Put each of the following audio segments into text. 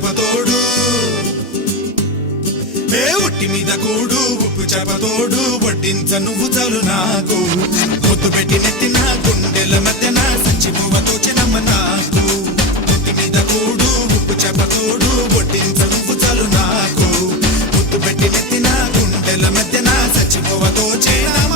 చేపతోడు ఏ ఉట్టి మీద కూడు ఉప్పు చేపతోడు వడ్డించ నువ్వు చాలు నాకు పొద్దు పెట్టి నెత్తిన గుండెల మధ్యన సంచిపోవతో చినమ్మ నాకు ఉట్టి మీద కూడు ఉప్పు చేపతోడు వడ్డించ నువ్వు చాలు నాకు పొద్దు పెట్టి నెత్తిన గుండెల మధ్యన సంచిపోవతో చినమ్మ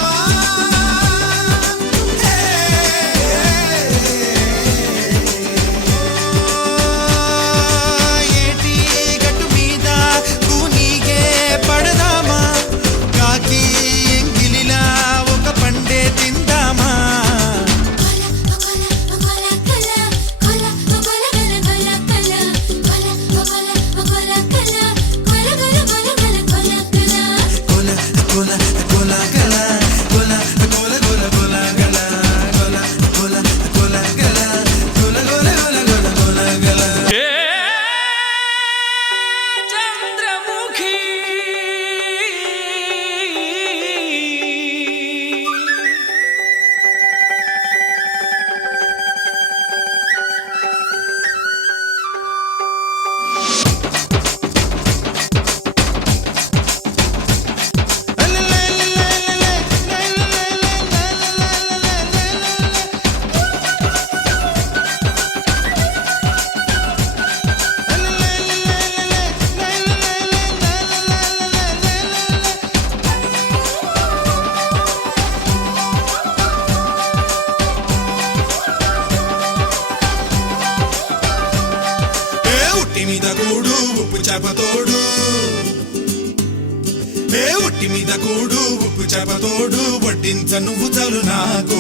మీద కూడు ఉప్పు చేపతోడు ఏ ఉట్టి మీద కూడు ఉప్పు చేపతోడు వడ్డించ నువ్వు చాలు నాకు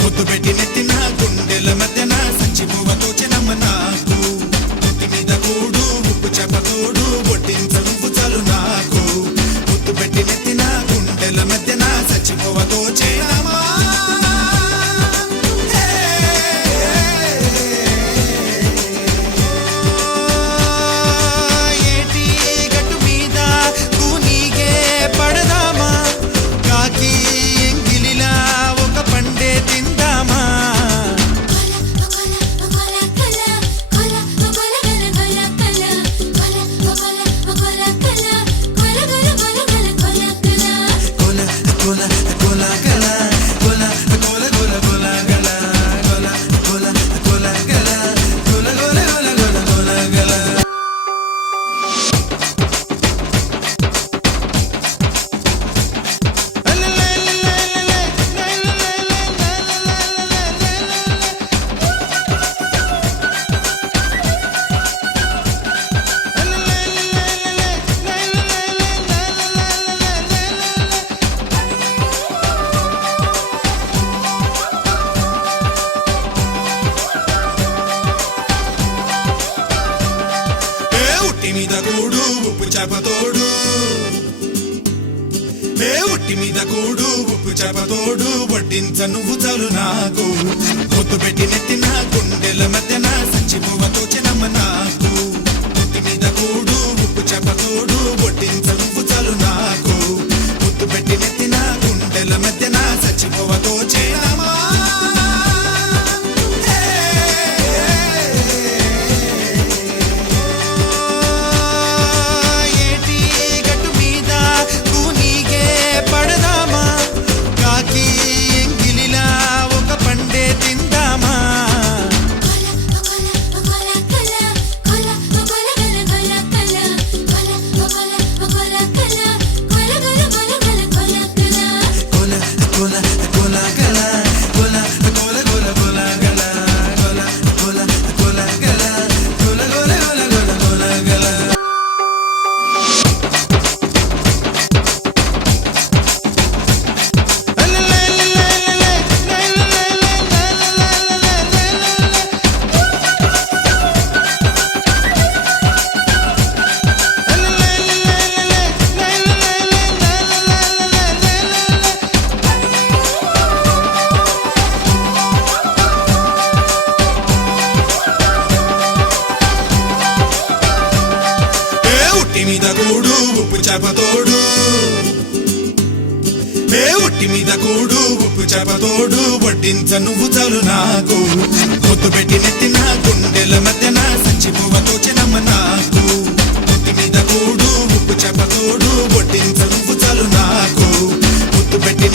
పొద్దు పెట్టి నెత్తిన గుండెల మధ్యన సంచిపోవతో చినమ్మ నాకు ఉట్టి మీద కూడు ఉప్పు చేపతోడు వడ్డించ నువ్వు చాలు నాకు పొద్దు పెట్టి నెత్తిన గుండెల మధ్యన సంచిపోవతో చినమ్మ మీద కూడు ఉప్పు చేపతోడు ఏ ఉట్టి మీద కూడు ఉప్పు చేపతోడు వడ్డించ నువ్వు చాలు నాకు పొద్దు పెట్టి నెత్తిన గుండెల మధ్యన సంచిపోవతో చినమ్మ నాకు ఉట్టి మీద కూడు ఉప్పు చేపతోడు వడ్డించ నువ్వు చాలు నాకు పొద్దు పెట్టి నెత్తిన గుండెల మధ్యన సంచిపోవతో చినమ్మ cola ఒట్టి మీద కూడు ఉప్పు చేపతోడు వడ్డించ నువ్వు చాలు నాకు ముద్దు పెట్టి నెత్తిన గుండెల మధ్యన సంచి పువ్వతో చెనమ్మ నాకు ఒట్టి మీద కూడు ఉప్పు చేపతోడు వడ్డించ నువ్వు చాలు నాకు ముద్దు పెట్టి